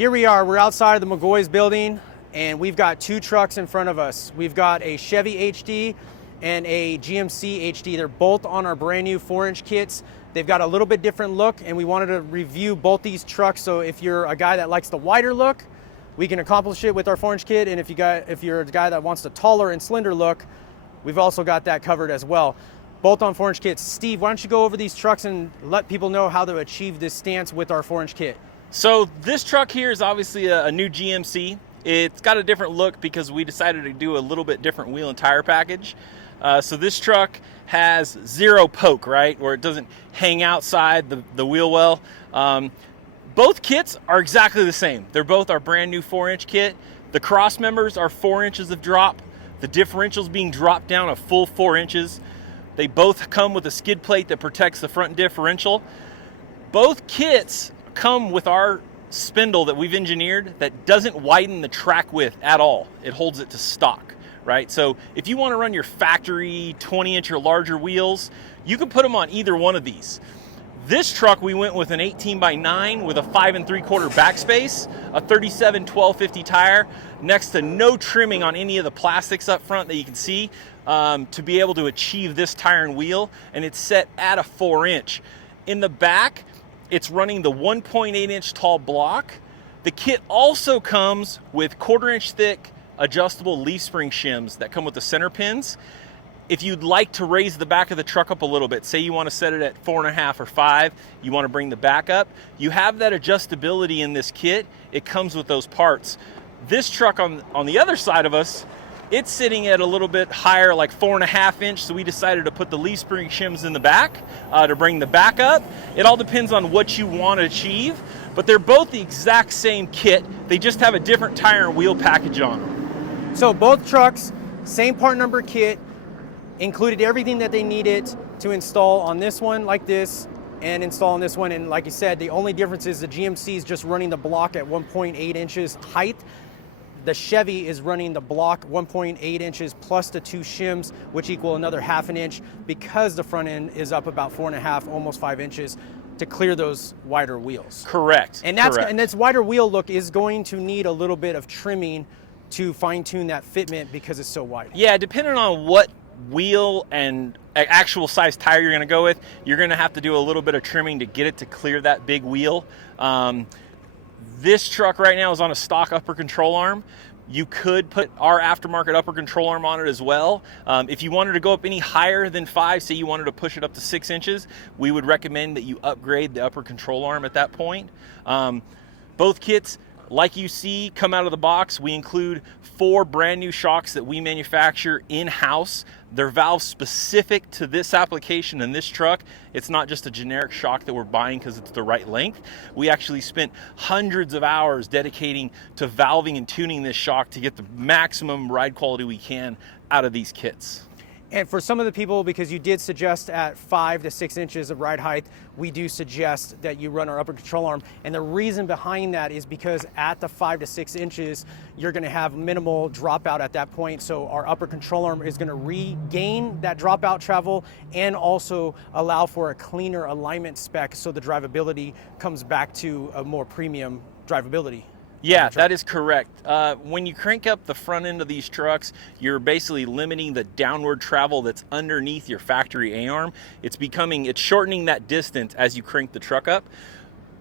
Here we are, we're outside of the McGaughys building, and we've got two trucks in front of us. We've got a Chevy HD and a GMC HD. They're both on our brand new 4-inch kits. They've got a little bit different look, and we wanted to review both these trucks. So if you're a guy that likes the wider look, we can accomplish it with our 4-inch kit. And if you're a guy that wants the taller and slender look, we've also got that covered as well. Both on 4-inch kits. Steve, why don't you go over these trucks and let people know how to achieve this stance with our 4-inch kit? So this truck here is obviously a new GMC. It's got a different look because we decided to do a little bit different wheel and tire package. So this truck has zero poke, right? Where it doesn't hang outside the wheel well. Both kits are exactly the same. They're both our brand new 4-inch kit. The cross members are 4 inches of drop. The differential's being dropped down a full 4 inches. They both come with a skid plate that protects the front differential. Both kits come with our spindle that we've engineered that doesn't widen the track width at all. It holds it to stock, right? So if you want to run your factory 20-inch or larger wheels, you can put them on either one of these. This truck, we went with an 18x9 with a 5 3/4 backspace, a 37 1250 tire, next to no trimming on any of the plastics up front that you can see, to be able to achieve this tire and wheel, and it's set at a 4-inch. In the back, it's running the 1.8-inch tall block. The kit also comes with 1/4-inch thick adjustable leaf spring shims that come with the center pins. If you'd like to raise the back of the truck up a little bit, say you want to set it at 4.5 or 5, you want to bring the back up, you have that adjustability in this kit. It comes with those parts. This truck on the other side of us, it's sitting at a little bit higher, like 4.5 inch, so we decided to put the leaf spring shims in the back to bring the back up. It all depends on what you want to achieve, but they're both the exact same kit. They just have a different tire and wheel package on them. So both trucks, same part number kit, included everything that they needed to install on this one like this and install on this one. And like you said, the only difference is the GMC is just running the block at 1.8 inches height. The Chevy is running the block 1.8 inches plus the 2 shims, which equal another 1/2 inch, because the front end is up about 4.5, almost 5 inches to clear those wider wheels. Correct. And this wider wheel look is going to need a little bit of trimming to fine tune that fitment because it's so wide. Yeah, depending on what wheel and actual size tire you're going to go with, you're going to have to do a little bit of trimming to get it to clear that big wheel. This truck right now is on a stock upper control arm. You could put our aftermarket upper control arm on it as well. If you wanted to go up any higher than 5, say you wanted to push it up to 6 inches, we would recommend that you upgrade the upper control arm at that point. Both kits, like you see, come out of the box. We include 4 brand new shocks that we manufacture in-house. They're valve specific to this application and this truck. It's not just a generic shock that we're buying because it's the right length. We actually spent hundreds of hours dedicating to valving and tuning this shock to get the maximum ride quality we can out of these kits. And for some of the people, because you did suggest at 5 to 6 inches of ride height, we do suggest that you run our upper control arm. And the reason behind that is because at the 5 to 6 inches, you're gonna have minimal dropout at that point. So our upper control arm is gonna regain that dropout travel and also allow for a cleaner alignment spec so the drivability comes back to a more premium drivability. Yeah, that is correct. When you crank up the front end of these trucks, you're basically limiting the downward travel that's underneath your factory A-arm. It's shortening that distance as you crank the truck up.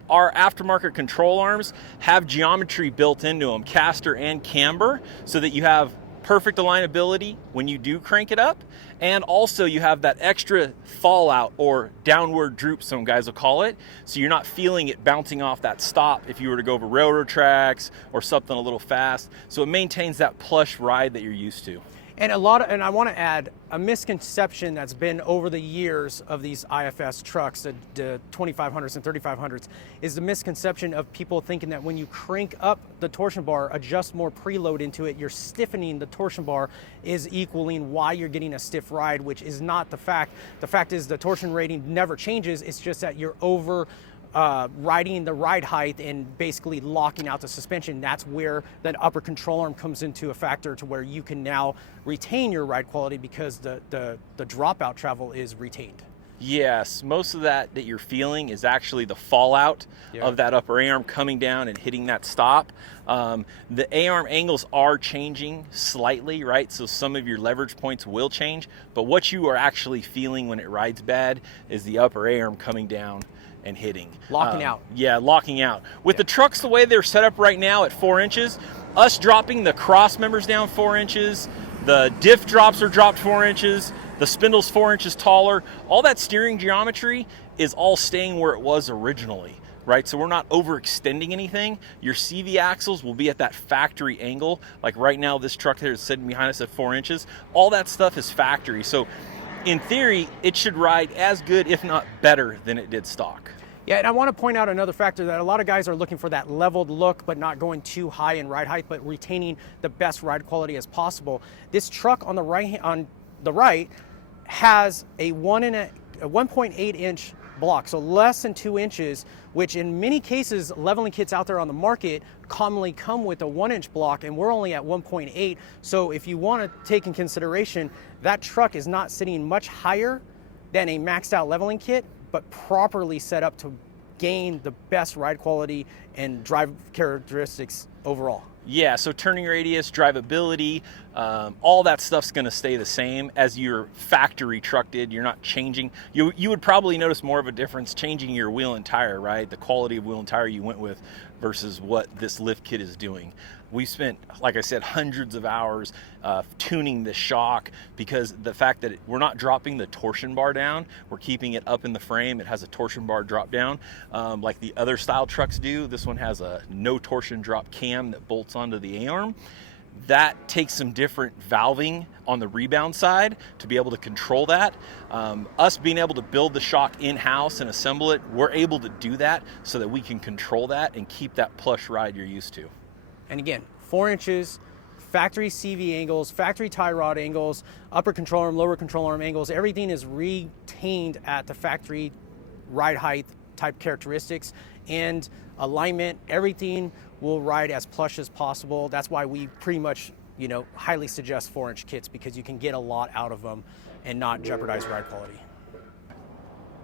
Our aftermarket control arms have geometry built into them, caster and camber, so that you have perfect alignability when you do crank it up, and also you have that extra fallout or downward droop, some guys will call it, so you're not feeling it bouncing off that stop if you were to go over railroad tracks or something a little fast. So it maintains that plush ride that you're used to. And I want to add a misconception that's been over the years of these IFS trucks, the 2500s and 3500s, is the misconception of people thinking that when you crank up the torsion bar, adjust more preload into it, you're stiffening the torsion bar is equaling why you're getting a stiff ride, which is not the fact. The fact is the torsion rating never changes. It's just that you're over riding the ride height and basically locking out the suspension. That's where that upper control arm comes into a factor, to where you can now retain your ride quality because the dropout travel is retained. Yes, most of that you're feeling is actually the fallout of that upper A-arm coming down and hitting that stop. The A-arm angles are changing slightly, right? So some of your leverage points will change, but what you are actually feeling when it rides bad is the upper A-arm coming down and hitting. Locking out. Yeah, locking out. With the trucks the way they're set up right now at 4 inches, us dropping the cross members down 4 inches, the diff drops are dropped 4 inches, the spindle's 4 inches taller, all that steering geometry is all staying where it was originally, right? So we're not overextending anything. Your CV axles will be at that factory angle. Like right now, this truck here is sitting behind us at 4 inches. All that stuff is factory. So in theory, it should ride as good, if not better, than it did stock. Yeah, and I want to point out another factor that a lot of guys are looking for, that leveled look, but not going too high in ride height, but retaining the best ride quality as possible. This truck on the right has a 1.8 inch block, so less than 2 inches, which in many cases, leveling kits out there on the market commonly come with a 1 inch block, and we're only at 1.8. So if you want to take in consideration, that truck is not sitting much higher than a maxed out leveling kit, but properly set up to gain the best ride quality and drive characteristics overall. Yeah, so turning radius, drivability, all that stuff's gonna stay the same as your factory truck did. You're not changing. You would probably notice more of a difference changing your wheel and tire, right? The quality of wheel and tire you went with versus what this lift kit is doing. We spent, like I said, hundreds of hours tuning the shock, because the fact that we're not dropping the torsion bar down, we're keeping it up in the frame. It has a torsion bar drop down like the other style trucks do. This one has a no torsion drop cam that bolts onto the A-arm. That takes some different valving on the rebound side to be able to control that. Us being able to build the shock in-house and assemble it, we're able to do that so that we can control that and keep that plush ride you're used to. And again, 4 inches, factory CV angles, factory tie rod angles, upper control arm, lower control arm angles, everything is retained at the factory ride height type characteristics, and alignment, everything will ride as plush as possible. That's why we pretty much, highly suggest 4 inch kits, because you can get a lot out of them and not jeopardize ride quality.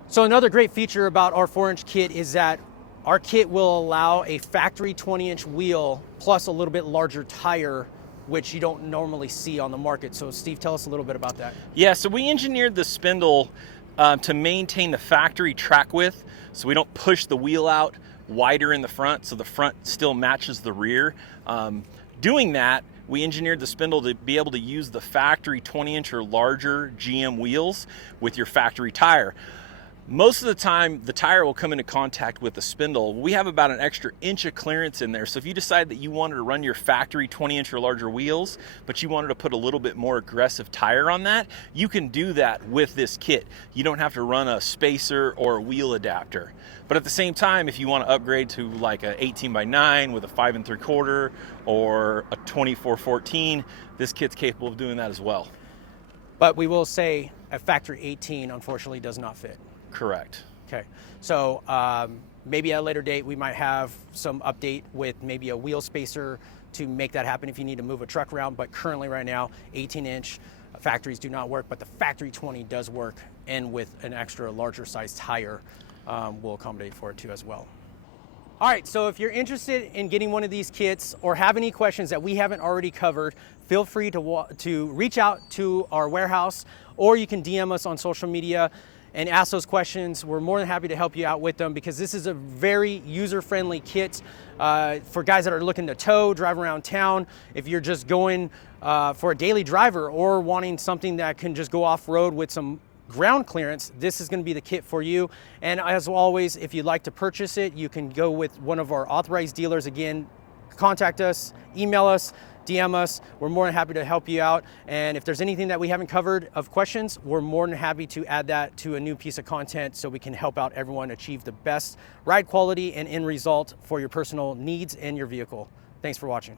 So another great feature about our 4 inch kit is that our kit will allow a factory 20 inch wheel plus a little bit larger tire, which you don't normally see on the market. So Steve, tell us a little bit about that. Yeah, so we engineered the spindle to maintain the factory track width, so we don't push the wheel out wider in the front, so the front still matches the rear. Doing that, we engineered the spindle to be able to use the factory 20 inch or larger GM wheels with your factory tire. Most of the time, the tire will come into contact with the spindle. We have about an extra inch of clearance in there. So if you decide that you wanted to run your factory 20 inch or larger wheels, but you wanted to put a little bit more aggressive tire on that, you can do that with this kit. You don't have to run a spacer or a wheel adapter. But at the same time, if you want to upgrade to like a 18x9 with a 5 3/4 or a 24x14, this kit's capable of doing that as well. But we will say a factory 18 unfortunately does not fit. Correct. Okay, so maybe at a later date we might have some update with maybe a wheel spacer to make that happen if you need to move a truck around, but currently right now 18 inch factories do not work, but the factory 20 does work, and with an extra larger size tire will accommodate for it too as well. All right, so if you're interested in getting one of these kits or have any questions that we haven't already covered, feel free to reach out to our warehouse, or you can DM us on social media and ask those questions. We're more than happy to help you out with them, because this is a very user-friendly kit for guys that are looking to tow, drive around town. If you're just going for a daily driver or wanting something that can just go off-road with some ground clearance, this is going to be the kit for you. And as always, if you'd like to purchase it, you can go with one of our authorized dealers. Again, contact us, email us, DM us. We're more than happy to help you out. And if there's anything that we haven't covered of questions, we're more than happy to add that to a new piece of content so we can help out everyone achieve the best ride quality and end result for your personal needs and your vehicle. Thanks for watching.